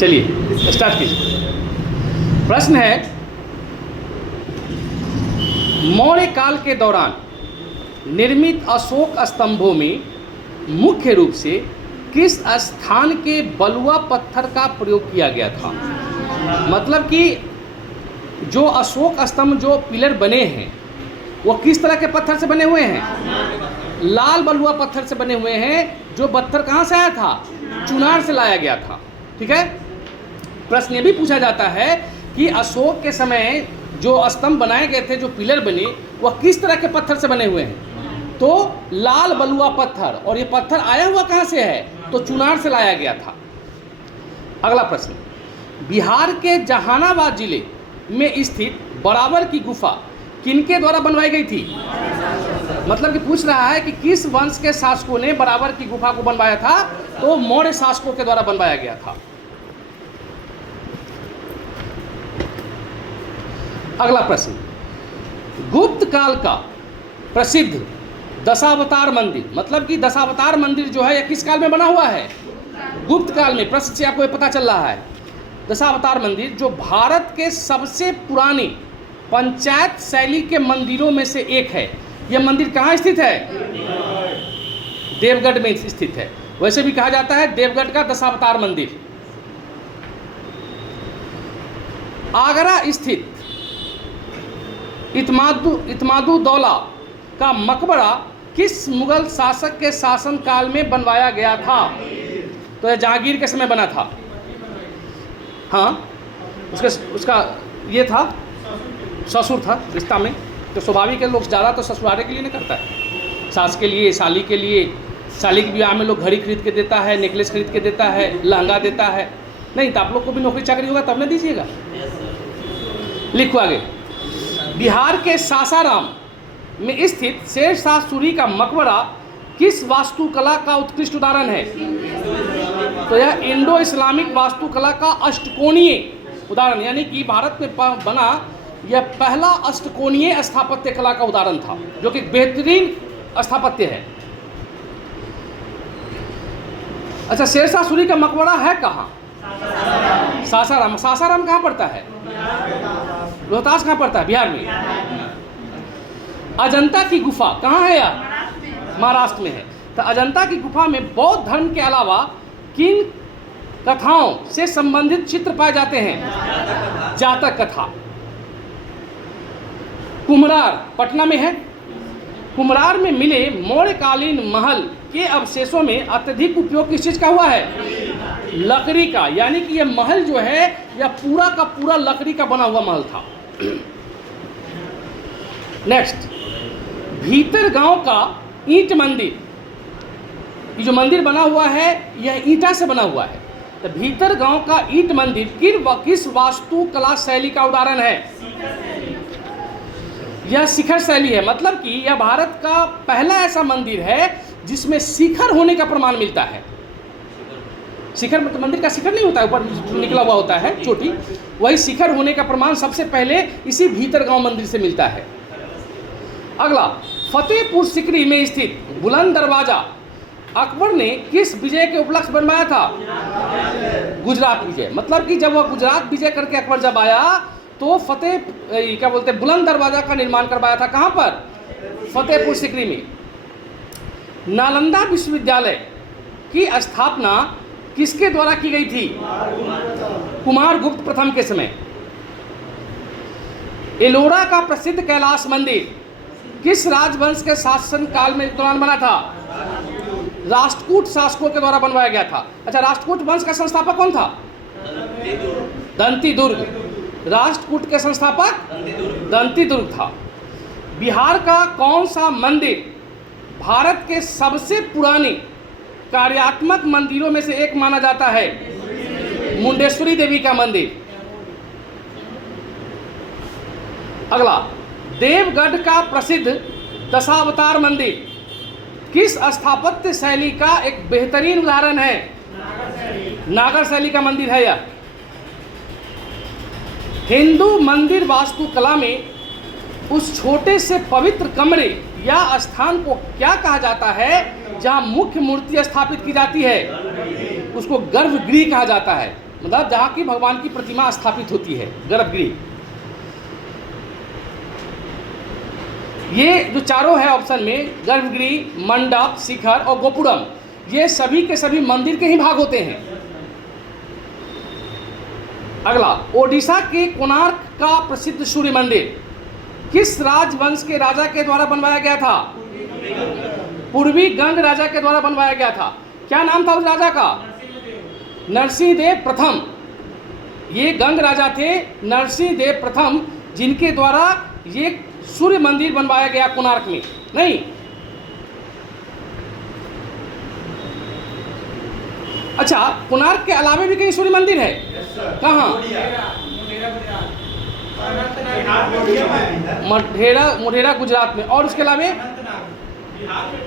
चलिए स्टार्ट कीजिए। प्रश्न है, मौर्य काल के दौरान निर्मित अशोक स्तंभों में मुख्य रूप से किस स्थान के बलुआ पत्थर का प्रयोग किया गया था? मतलब कि जो अशोक स्तंभ जो पिलर बने हैं वो किस तरह के पत्थर से बने हुए हैं? लाल बलुआ पत्थर से बने हुए हैं। जो पत्थर कहाँ से आया था? चुनार से लाया गया था। ठीक है। प्रश्न ये भी पूछा जाता है कि अशोक के समय जो स्तंभ बनाए गए थे, जो पिलर बने, वह किस तरह के पत्थर से बने हुए हैं? तो लाल बलुआ पत्थर। और ये पत्थर आया हुआ कहाँ से है? तो चुनार से लाया गया था। अगला प्रश्न, बिहार के जहानाबाद जिले में स्थित बराबर की गुफा किनके द्वारा बनवाई गई थी? मतलब कि पूछ रहा है कि किस वंश के शासकों ने बराबर की गुफा को बनवाया था? तो मौर्य शासकों के द्वारा बनवाया गया था। अगला प्रश्न, गुप्त काल का प्रसिद्ध दशावतार मंदिर, मतलब कि दशावतार मंदिर जो है यह किस काल में बना हुआ है? गुप्त काल में। प्रश्न से आपको ये पता चल रहा है। दशावतार मंदिर जो भारत के सबसे पुराने पंचायत शैली के मंदिरों में से एक है। यह मंदिर कहाँ स्थित है? देवगढ़ में स्थित है। वैसे भी कहा जाता है देवगढ़ का दशावतार मंदिर। आगरा स्थित इत्मादुद्दौला का मकबरा किस मुगल शासक के शासन काल में बनवाया गया था? तो यह जहांगीर के समय बना था। हाँ, उसका ये था, ससुर था रिश्ता में। तो स्वाभाविक है लोग ज़्यादा तो ससुराले के लिए नहीं करता है, सास के लिए, साली के लिए। साली के ब्याह में लोग घड़ी खरीद के देता है, नेकलेस खरीद के देता है, लहंगा देता है। नहीं तो आप लोग को भी नौकरी चाकरी होगा तब ना दीजिएगा। लिखो आगे। बिहार के सासाराम में स्थित शेरशाह सूरी का मकबरा किस वास्तुकला का उत्कृष्ट उदाहरण है? तो यह इंडो इस्लामिक वास्तुकला का अष्टकोणीय उदाहरण, यानी कि भारत में बना यह पहला अष्टकोणीय स्थापत्य कला का उदाहरण था, जो कि बेहतरीन स्थापत्य है। अच्छा, शेरशाह सूरी का मकबरा है कहाँ? सासाराम। सासाराम कहाँ पड़ता है? रोहतास कहाँ पड़ता है? बिहार में। अजंता की गुफा कहाँ है? यार महाराष्ट्र में है। तो अजंता की गुफा में बौद्ध धर्म के अलावा किन कथाओं से संबंधित चित्र पाए जाते हैं? जातक कथा। कुम्हरार पटना में है। कुम्हरार में मिले मौर्यकालीन महल के अवशेषों में अत्यधिक उपयोग किस चीज का हुआ है? लकड़ी का। यानी कि यह महल जो है यह पूरा का पूरा लकड़ी का बना हुआ महल था। नेक्स्ट, भीतर गांव का ईंट मंदिर, ये जो मंदिर बना हुआ है यह ईंटा से बना हुआ है। तो भीतर गांव का ईंट मंदिर किस वास्तुकला शैली का उदाहरण है? यह शिखर शैली है। मतलब कि यह भारत का पहला ऐसा मंदिर है जिसमें शिखर होने का प्रमाण मिलता है। शिखर मतलब मंदिर का शिखर नहीं होता है, ऊपर निकला हुआ होता है चोटी, वही शिखर होने का प्रमाण सबसे पहले इसी भीतर गांव मंदिर से मिलता है। अगला, फतेहपुर सिकरी में स्थित बुलंद दरवाजा अकबर ने किस विजय के उपलक्ष्य बनवाया था? गुजरात विजय। मतलब कि जब वह गुजरात विजय करके अकबर जब आया तो बुलंद दरवाजा का निर्माण करवाया था। कहाँ पर? फतेहपुर सिकरी में। नालंदा विश्वविद्यालय की स्थापना किसके द्वारा की गई थी? कुमारगुप्त प्रथम के समय। एलोरा का प्रसिद्ध कैलाश मंदिर किस राजवंश के शासन काल में दौरान बना था? राष्ट्रकूट शासकों के द्वारा बनवाया गया था। अच्छा, राष्ट्रकूट वंश का संस्थापक कौन था? दंतीदुर्ग। राष्ट्रकूट के संस्थापक दंतीदुर्ग था। बिहार का कौन सा मंदिर भारत के सबसे पुराने कार्यात्मक मंदिरों में से एक माना जाता है? मुंडेश्वरी देवी का मंदिर। अगला, देवगढ़ का प्रसिद्ध दशावतार मंदिर किस स्थापत्य शैली का एक बेहतरीन उदाहरण है? नागर शैली का मंदिर है यह। हिंदू मंदिर वास्तुकला में उस छोटे से पवित्र कमरे या स्थान को क्या कहा जाता है जहां मुख्य मूर्ति स्थापित की जाती है? उसको गर्भगृह कहा जाता है। मतलब जहाँ की भगवान की प्रतिमा स्थापित होती है, गर्भगृह। ये जो चारों है ऑप्शन में, गर्भगृह, मंडप, शिखर और गोपुरम, ये सभी के सभी मंदिर के ही भाग होते हैं। अगला, ओडिशा के कोणार्क का प्रसिद्ध सूर्य मंदिर किस राजवंश के राजा के द्वारा बनवाया गया था? पूर्वी गंग राजा के द्वारा बनवाया गया था। क्या नाम था उस राजा का? नरसिंहदेव प्रथम। ये गंग राजा थे नरसिंहदेव प्रथम, जिनके द्वारा ये सूर्य मंदिर बनवाया गया कोणार्क में। नहीं, अच्छा, कोणार्क के अलावे भी कहीं सूर्य मंदिर है? कहाँ? मोढेरा गुजरात में, और उसके अलावे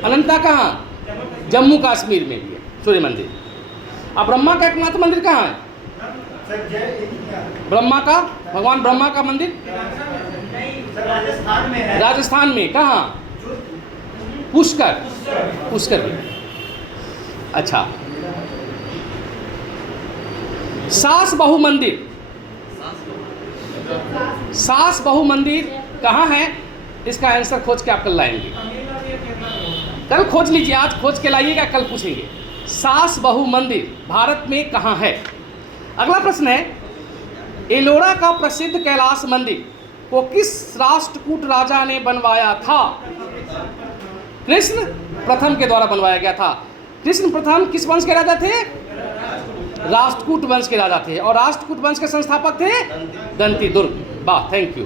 अनंता कहाँ? जम्मू कश्मीर में भी है सूर्य मंदिर। अब ब्रह्मा का एकमात्र मंदिर कहाँ है? ब्रह्मा का, भगवान ब्रह्मा का मंदिर राजस्थान में है। राजस्थान में कहाँ? पुष्कर, पुष्कर में। अच्छा, सास बहु मंदिर, सास बहु मंदिर कहाँ है? इसका आंसर खोज के आप कल लाएंगे। कल खोज लीजिए, आज खोज के लाइएगा, कल पूछेंगे। सास बहु मंदिर भारत में कहाँ है? अगला प्रश्न है, एलोरा का प्रसिद्ध कैलाश मंदिर को किस राष्ट्रकूट राजा ने बनवाया था? कृष्ण प्रथम के द्वारा बनवाया गया था। कृष्ण प्रथम किस वंश के राजा थे? राष्ट्रकूट वंश के राजा थे, और राष्ट्रकूट वंश के संस्थापक थे दंती दुर्ग। वाह, थैंक यू।